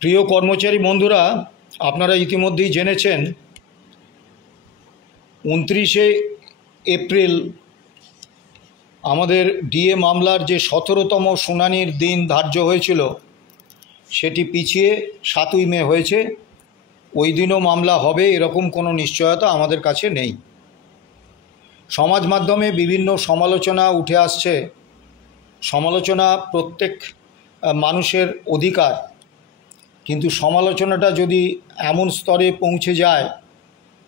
প্রিয় কর্মচারী বন্ধুরা, আপনারা ইতিমধ্যেই জেনেছেন 29শে এপ্রিল আমাদের ডিএ মামলার যে 17তম শুনানির দিন ধার্য হয়েছিল সেটি পিছিয়ে 7ই মে হয়েছে। ওই দিনও মামলা হবে এরকম কোনো নিশ্চয়তা আমাদের কাছে নেই। সমাজ মাধ্যমে বিভিন্ন সমালোচনা উঠে আসছে। সমালোচনা প্রত্যেক মানুষের অধিকার, কিন্তু সমালোচনাটা যদি এমন স্তরে পৌঁছে যায়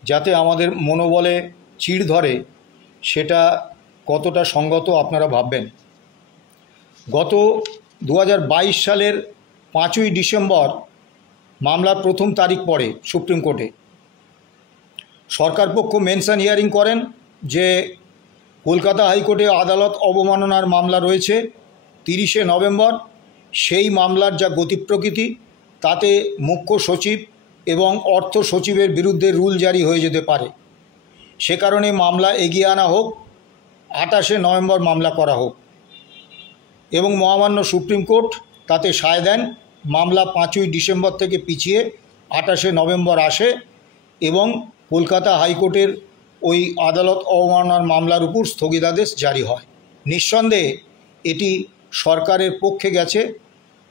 যাতে আমাদের মনোবলে চিড় ধরে, সেটা কতটা সঙ্গত আপনারা ভাববেন। গত 2022 সালের 5ই ডিসেম্বর মামলার প্রথম তারিখ পড়ে সুপ্রিম কোর্টে। সরকার পক্ষ মেনশন হিয়ারিং করেন যে কলকাতা হাইকোর্টে আদালত অবমাননার মামলা রয়েছে 30শে নভেম্বর। সেই মামলার যা গতি প্রকৃতি, তাতে মুখ্য সচিব এবং অর্থ সচিবের বিরুদ্ধে রুল জারি হয়ে যেতে পারে। সে কারণে মামলা এগিয়ে আনা হোক, 28শে নভেম্বর মামলা করা হোক, এবং মহামান্য সুপ্রিম কোর্ট তাতে সায় দেন। মামলা 5ই ডিসেম্বর থেকে পিছিয়ে 28শে নভেম্বর আসে এবং কলকাতা হাইকোর্টের ওই আদালত অবমাননার মামলার উপর স্থগিতাদেশ জারি হয়। নিঃসন্দেহে এটি সরকারের পক্ষে গেছে,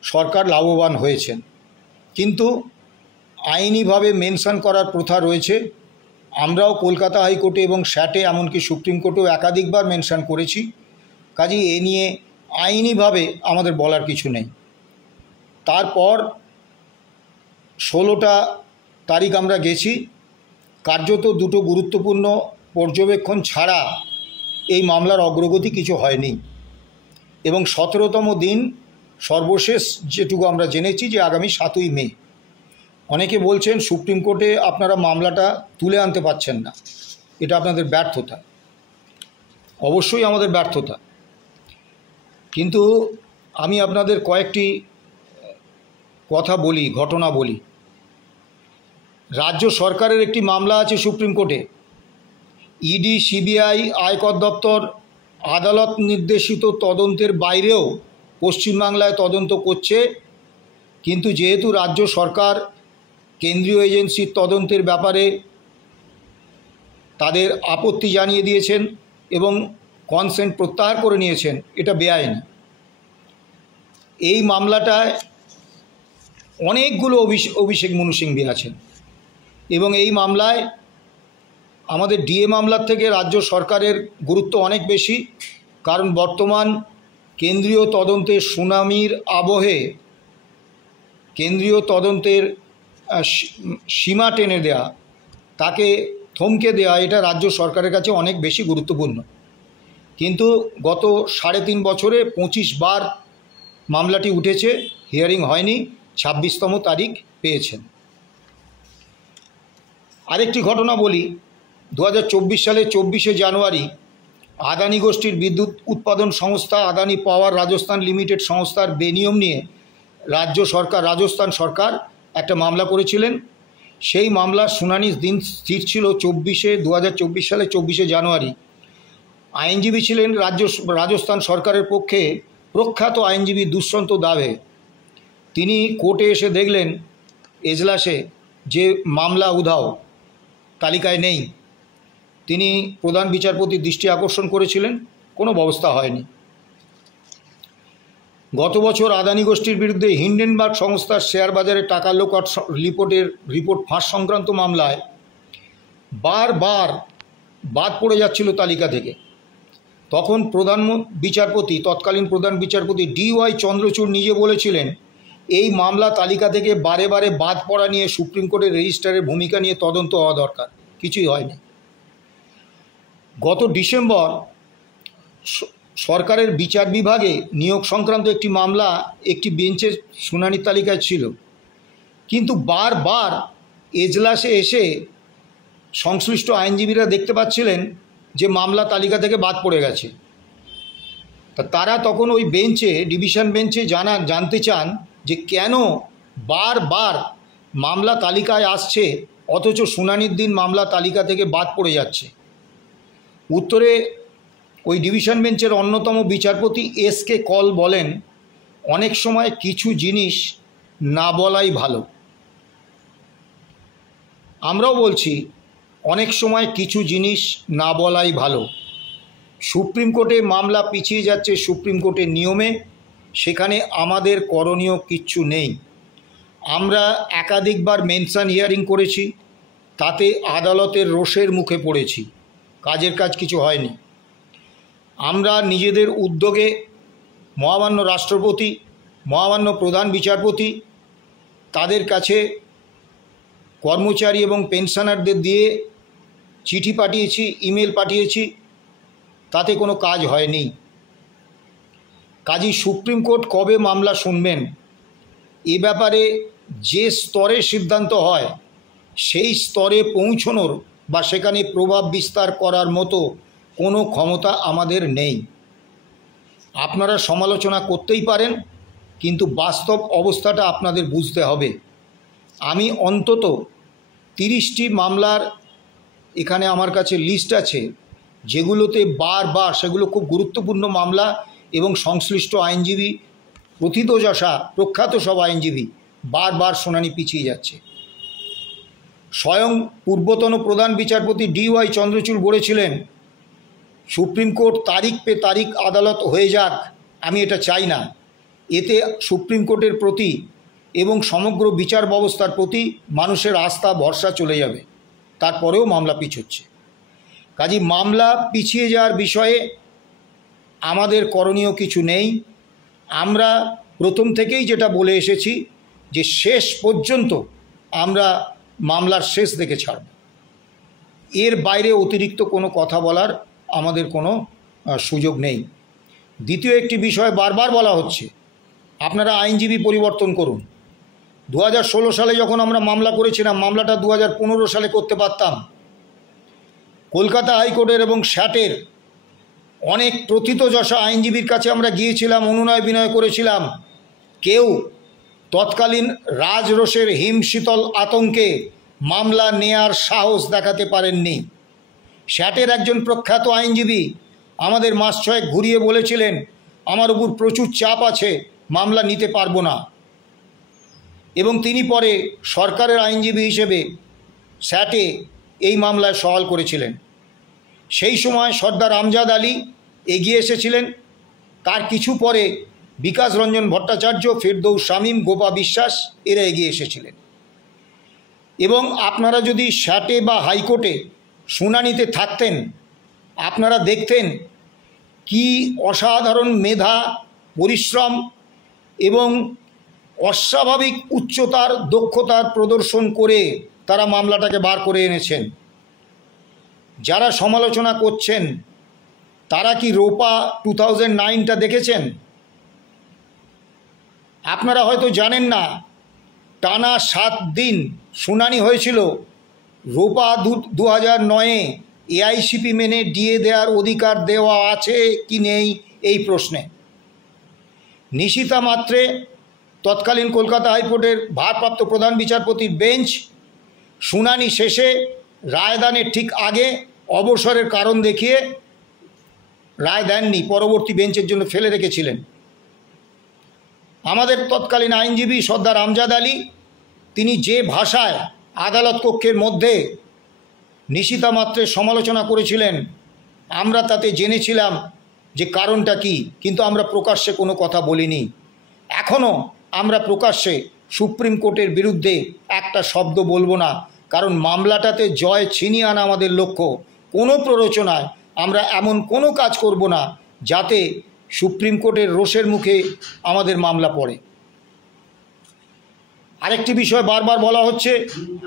সরকার লাভবান হয়েছেন। কিন্তু আইনিভাবে মেনশন করার প্রথা রয়েছে। আমরাও কলকাতা হাইকোর্টে এবং স্যাটে, এমনকি সুপ্রিম কোর্টেও একাধিকবার মেনশন করেছি। কাজেই এ নিয়ে আইনিভাবে আমাদের বলার কিছু নেই। তারপর 16টা তারিখ আমরা গেছি। কার্যত দুটো গুরুত্বপূর্ণ পর্যবেক্ষণ ছাড়া এই মামলার অগ্রগতি কিছু হয়নি, এবং 17তম দিন সর্বশেষ যেটুকু আমরা জেনেছি যে আগামী 7ই মে। অনেকে বলছেন সুপ্রিম কোর্টে আপনারা মামলাটা তুলে আনতে পারছেন না, এটা আপনাদের ব্যর্থতা। অবশ্যই আমাদের ব্যর্থতা, কিন্তু আমি আপনাদের কয়েকটি কথা বলি, ঘটনা বলি। রাজ্য সরকারের একটি মামলা আছে সুপ্রিম কোর্টে। ইডি, সিবিআই, আয়কর দপ্তর আদালত নির্দেশিত তদন্তের বাইরেও পশ্চিমবাংলায় তদন্ত করছে, কিন্তু যেহেতু রাজ্য সরকার কেন্দ্রীয় এজেন্সির তদন্তের ব্যাপারে তাদের আপত্তি জানিয়ে দিয়েছেন এবং কনসেন্ট প্রত্যাহার করে নিয়েছেন, এটা বেআইনি। এই মামলাটায় অনেকগুলো অভিষেক মনু সিংভি আছেন, এবং এই মামলায় আমাদের ডিএ মামলার থেকে রাজ্য সরকারের গুরুত্ব অনেক বেশি। কারণ বর্তমান কেন্দ্রীয় তদন্তের সুনামির আবহে কেন্দ্রীয় তদন্তের সীমা টেনে দেয়া, তাকে থমকে দেয়া, এটা রাজ্য সরকারের কাছে অনেক বেশি গুরুত্বপূর্ণ। কিন্তু গত 3.5 বছরে 25 বার মামলাটি উঠেছে, হিয়ারিং হয়নি, 26তম তারিখ পেয়েছেন। আরেকটি ঘটনা বলি। 2024 সালে 24শে জানুয়ারি আদানি গোষ্ঠীর বিদ্যুৎ উৎপাদন সংস্থা আদানি পাওয়ার রাজস্থান লিমিটেড সংস্থার বেনিয়ম নিয়ে রাজস্থান সরকার একটা মামলা করেছিলেন। সেই মামলার শুনানির দিন স্থির ছিল 2024 সালে 24শে জানুয়ারি। আইনজীবী ছিলেন রাজস্থান সরকারের পক্ষে প্রখ্যাত আইনজীবী দুষ্যন্ত দাভে। তিনি কোর্টে এসে দেখলেন এজলাসে যে মামলা উধাও, তালিকায় নেই। তিনি প্রধান বিচারপতির দৃষ্টি আকর্ষণ করেছিলেন, কোনো ব্যবস্থা হয়নি। গত বছর আদানি গোষ্ঠীর বিরুদ্ধে হিন্ডেনবার্গ সংস্থার শেয়ার বাজারে টাকা লোপাট রিপোর্ট ফাঁস সংক্রান্ত মামলায় বারবার বাদ পড়ে যাচ্ছিল তালিকা থেকে। তখন তৎকালীন প্রধান বিচারপতি DY চন্দ্রচূড় নিজে বলেছিলেন এই মামলা তালিকা থেকে বারে বারে বাদ পড়া নিয়ে সুপ্রিম কোর্টের রেজিস্ট্রারের ভূমিকা নিয়ে তদন্ত হওয়া দরকার। কিছুই হয়নি। গত ডিসেম্বর সরকারের বিচার বিভাগে নিয়োগ সংক্রান্ত একটি মামলা একটি বেঞ্চের শুনানির তালিকায় ছিল, কিন্তু বারবার এজলাসে এসে সংশ্লিষ্ট আইনজীবীরা দেখতে পাচ্ছিলেন যে মামলা তালিকা থেকে বাদ পড়ে গেছে। তারা তখন ওই বেঞ্চে, ডিভিশন বেঞ্চে জানতে চান যে কেন বারবার মামলা তালিকায় আসছে অথচ শুনানির দিন মামলা তালিকা থেকে বাদ পড়ে যাচ্ছে। উত্তরে ওই ডিভিশন বেঞ্চের অন্যতম বিচারপতি SK কল বলেন, অনেক সময় কিছু জিনিস না বলাই ভালো। আমরাও বলছি অনেক সময় কিছু জিনিস না বলাই ভালো। সুপ্রিম কোর্টে মামলা পিছিয়ে যাচ্ছে সুপ্রিম কোর্টের নিয়মে, সেখানে আমাদের করণীয় কিচ্ছু নেই। আমরা একাধিকবার মেনশন হিয়ারিং করেছি, তাতে আদালতের রোষের মুখে পড়েছি, কাজের কাজ কিছু হয়নি। আমরা নিজেদের উদ্যোগে মহামান্য রাষ্ট্রপতি, মহামান্য প্রধান বিচারপতি, তাদের কাছে কর্মচারী এবং পেনশনারদের দিয়ে চিঠি পাঠিয়েছি, ইমেল পাঠিয়েছি, তাতে কোনো কাজ হয়নি। কাজেই সুপ্রিম কোর্ট কবে মামলা শুনবেন এ ব্যাপারে যে স্তরে সিদ্ধান্ত হয় সেই স্তরে পৌঁছনোর বা সেখানে প্রভাব বিস্তার করার মতো কোনো ক্ষমতা আমাদের নেই। আপনারা সমালোচনা করতেই পারেন, কিন্তু বাস্তব অবস্থাটা আপনাদের বুঝতে হবে। আমি অন্তত 30টি মামলার এখানে আমার কাছে লিস্ট আছে, যেগুলোতে বারবার, সেগুলো খুব গুরুত্বপূর্ণ মামলা এবং সংশ্লিষ্ট আইনজীবী, প্রথিতযশা প্রখ্যাত সব আইনজীবী বারবার শুনানি পিছিয়ে যাচ্ছে। স্বয়ং পূর্বতন প্রধান বিচারপতি DY চন্দ্রচূড় বলেছিলেন, সুপ্রিম কোর্ট তারিখ পে তারিখ আদালত হয়ে যাক, আমি এটা চাই না। এতে সুপ্রিম কোর্টের প্রতি এবং সমগ্র বিচার ব্যবস্থার প্রতি মানুষের আস্থা ভরসা চলে যাবে। তারপরেও মামলা পিছোচ্ছে। কাজেই মামলা পিছিয়ে যাওয়ার বিষয়ে আমাদের করণীয় কিছু নেই। আমরা প্রথম থেকেই যেটা বলে এসেছি যে শেষ পর্যন্ত আমরা মামলার শেষ দেখে ছাড়ব। এর বাইরে অতিরিক্ত কোনো কথা বলার আমাদের কোনো সুযোগ নেই। দ্বিতীয় একটি বিষয় বারবার বলা হচ্ছে, আপনারা আইনজীবী পরিবর্তন করুন। 2016 সালে যখন আমরা মামলা করেছিলাম, মামলাটা 2015 সালে করতে পারতাম। কলকাতা হাইকোর্টের এবং স্যাটের অনেক প্রথিতযশা আইনজীবীর কাছে আমরা গিয়েছিলাম, অনুনয় বিনয় করেছিলাম। কেউ তৎকালীন রাজরোষের হিমশীতল আতঙ্কে মামলা নেয়ার সাহস দেখাতে পারেননি। স্যাটের একজন প্রখ্যাত আইনজীবী আমাদের মাস ছয়েক ঘুরিয়ে বলেছিলেন, আমার উপর প্রচুর চাপ আছে, মামলা নিতে পারবো না। এবং তিনি পরে সরকারের আইনজীবী হিসেবে স্যাটে এই মামলায় সওয়াল করেছিলেন। সেই সময় সর্দার আমজাদ আলী এগিয়ে এসেছিলেন, তার কিছু পরে বিকাশ রঞ্জন ভট্টাচার্য, ফেরদৌস শামীম, গোপা বিশ্বাস এরা এগিয়ে এসেছিলেন। এবং আপনারা যদি স্যাটে বা হাইকোর্টে শুনানিতে থাকতেন, আপনারা দেখতেন কি অসাধারণ মেধা, পরিশ্রম এবং অস্বাভাবিক উচ্চতার দক্ষতার প্রদর্শন করে তারা মামলাটাকে বার করে এনেছেন। যারা সমালোচনা করছেন তারা কি রোপা 2009টা দেখেছেন? আপনারা হয়তো জানেন না, টানা 7 দিন শুনানি হয়েছিল রোপা 2009-এ এআইসিপি মেনে ডিএ দেওয়ার অধিকার দেওয়া আছে কি নেই এই প্রশ্নে। নিশিতা মাত্রে তৎকালীন কলকাতা হাইকোর্টের ভারপ্রাপ্ত প্রধান বিচারপতির বেঞ্চ শুনানি শেষে রায়দানের ঠিক আগে অবসরের কারণ দেখিয়ে রায় দেননি, পরবর্তী বেঞ্চের জন্য ফেলে রেখেছিলেন। আমাদের তৎকালীন আইনজীবী সর্দার আমজাদ আলী, তিনি যে ভাষায় আদালত কক্ষের মধ্যে নিশিতা মাত্রের সমালোচনা করেছিলেন, আমরা তাতে জেনেছিলাম যে কারণটা কি, কিন্তু আমরা প্রকাশ্যে কোনো কথা বলিনি। এখনও আমরা প্রকাশ্যে সুপ্রিম কোর্টের বিরুদ্ধে একটা শব্দ বলবো না, কারণ মামলাটাতে জয় ছিনিয়ে আনা আমাদের লক্ষ্য। কোনো প্ররোচনায় আমরা এমন কোনো কাজ করব না যাতে সুপ্রিম কোর্টের রোষের মুখে আমাদের মামলা পড়ে। আরেকটি বিষয় বারবার বলা হচ্ছে,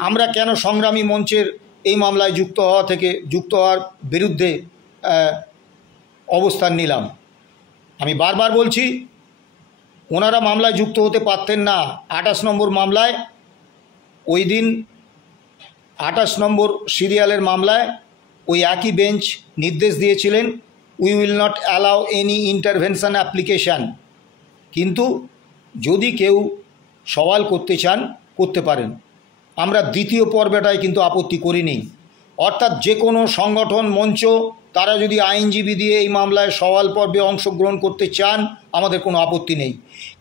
আমরা কেন সংগ্রামী মঞ্চের এই মামলায় যুক্ত হওয়ার বিরুদ্ধে অবস্থান নিলাম। আমি বারবার বলছি, ওনারা মামলায় যুক্ত হতে পারতেন না। 28 নম্বর মামলায়, ওই দিন 28 নম্বর সিরিয়ালের মামলায় ওই একই বেঞ্চ নির্দেশ দিয়েছিলেন, we will not allow any intervention application. কিন্তু যদি কেউ সওয়াল করতে চান করতে পারেন। আমরা দ্বিতীয় পর্বটায় কিন্তু আপত্তি করিনি। অর্থাৎ যে কোনো সংগঠন মঞ্চ তারা যদি আইনজীবী দিয়ে এই মামলায় সওয়াল পর্বে অংশগ্রহণ করতে চান আমাদের কোনো আপত্তি নেই,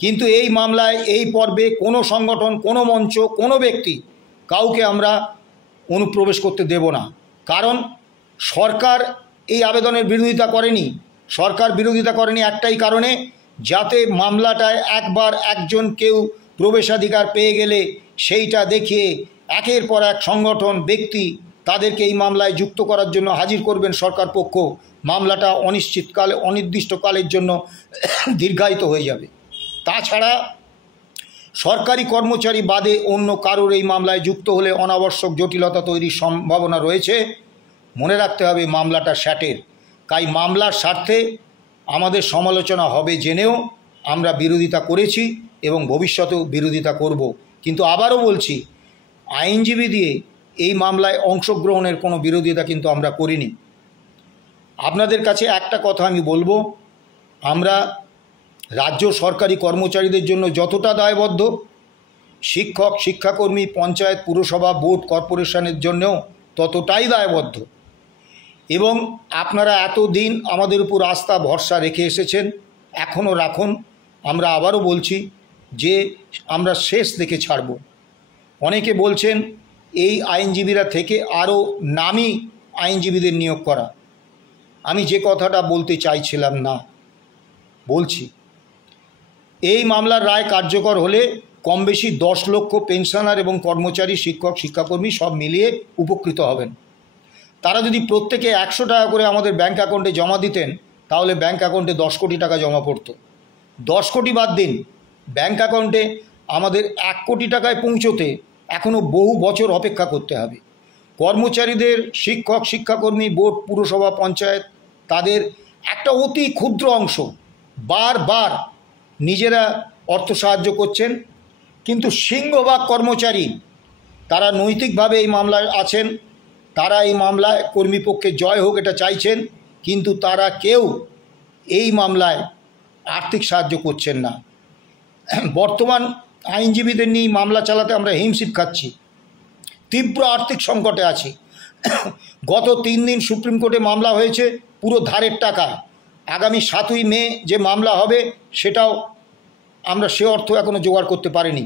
কিন্তু এই মামলায় এই পর্বে কোনো সংগঠন, কোনো মঞ্চ, কোনো ব্যক্তি কাউকে আমরা অনুপ্রবেশ করতে দেব না। কারণ সরকার এই আবেদনের বিরোধিতা করেনি। সরকার বিরোধিতা করেনি একটাই কারণে, যাতে মামলাটায় একবার একজন কেউ প্রবেশাধিকার পেয়ে গেলে সেইটা দেখিয়ে একের পর এক সংগঠন, ব্যক্তি তাদেরকে এই মামলায় যুক্ত করার জন্য হাজির করবেন সরকার পক্ষ। মামলাটা অনিশ্চিতকালে, অনির্দিষ্টকালের জন্য দীর্ঘায়িত হয়ে যাবে। তাছাড়া সরকারি কর্মচারী বাদে অন্য কারোর এই মামলায় যুক্ত হলে অনাবশ্যক জটিলতা তৈরির সম্ভাবনা রয়েছে। মনে রাখতে হবে মামলাটা স্যাটের, তাই মামলার স্বার্থে আমাদের সমালোচনা হবে জেনেও আমরা বিরোধিতা করেছি এবং ভবিষ্যতেও বিরোধিতা করব। কিন্তু আবারও বলছি, আইনজীবী দিয়ে এই মামলায় অংশগ্রহণের কোনো বিরোধিতা কিন্তু আমরা করিনি। আপনাদের কাছে একটা কথা আমি বলবো, আমরা রাজ্য সরকারি কর্মচারীদের জন্য যতটা দায়বদ্ধ, শিক্ষক, শিক্ষাকর্মী, পঞ্চায়েত, পুরসভা, বোর্ড, কর্পোরেশনের জন্যও ততটাই দায়বদ্ধ। এবং আপনারা এতদিন আমাদের উপর আস্থা ভরসা রেখে এসেছেন, এখনও রাখুন। আমরা আবারও বলছি যে আমরা শেষ দেখে ছাড়ব। অনেকে বলছেন এই আইনজীবীরা থেকে আরও নামী আইনজীবীদের নিয়োগ করা। আমি যে কথাটা বলতে চাইছিলাম না বলছি, এই মামলার রায় কার্যকর হলে কম বেশি 10 লক্ষ পেনশনার এবং কর্মচারী, শিক্ষক, শিক্ষাকর্মী সব মিলিয়ে উপকৃত হবেন। তারা যদি প্রত্যেকে 100 টাকা করে আমাদের ব্যাঙ্ক অ্যাকাউন্টে জমা দিতেন, তাহলে ব্যাঙ্ক অ্যাকাউন্টে 10 কোটি টাকা জমা পড়ত। 10 কোটি বাদ দিন, ব্যাঙ্ক অ্যাকাউন্টে আমাদের 1 কোটি টাকায় পৌঁছতে এখনও বহু বছর অপেক্ষা করতে হবে। কর্মচারীদের, শিক্ষক, শিক্ষাকর্মী, বোর্ড, পুরসভা, পঞ্চায়েত, তাদের একটা অতি ক্ষুদ্র অংশ বারবার নিজেরা অর্থ সাহায্য করছেন, কিন্তু সিংহভাগ কর্মচারী তারা নৈতিকভাবে এই মামলায় আছেন, তারা এই মামলায় কর্মীপক্ষে জয় হোক এটা চাইছেন, কিন্তু তারা কেউ এই মামলায় আর্থিক সাহায্য করছেন না। বর্তমান আইনজীবীদের নিয়ে মামলা চালাতে আমরা হিমশিম খাচ্ছি, তীব্র আর্থিক সংকটে আছি। গত 3 দিন সুপ্রিম কোর্টে মামলা হয়েছে পুরো ধারের টাকা। আগামী 7ই মে যে মামলা হবে সেটাও আমরা সে অর্থ এখনও জোগাড় করতে পারিনি।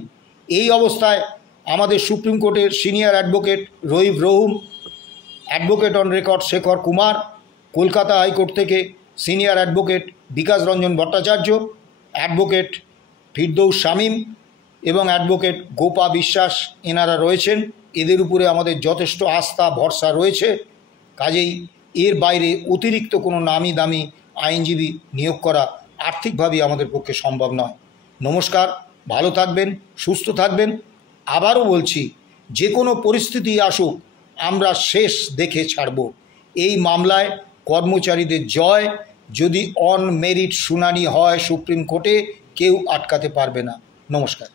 এই অবস্থায় আমাদের সুপ্রিম কোর্টের senior advocate Rahib Rahum, advocate on record Shekhar Kumar, Kolkata high court থেকে senior advocate Bikash Ranjan Bhattacharya, advocate Firdous Shamim এবং অ্যাডভোকেট গোপা বিশ্বাস, এনারা রয়েছেন। এদের উপরে আমাদের যথেষ্ট আস্থা ভরসা রয়েছে। কাজেই এর বাইরে অতিরিক্ত কোনো নামি দামি আইনজীবী নিয়োগ করা আর্থিকভাবে আমাদের পক্ষে সম্ভব নয়। নমস্কার, ভালো থাকবেন, সুস্থ থাকবেন। আবারও বলছি, যে কোনো পরিস্থিতি আসুক আমরা শেষ দেখে ছাড়ব। এই মামলায় কর্মচারীদের জয়। যদি অন মেরিট শুনানি হয় সুপ্রিম কোর্টে, কেউ আটকাতে পারবে না। নমস্কার।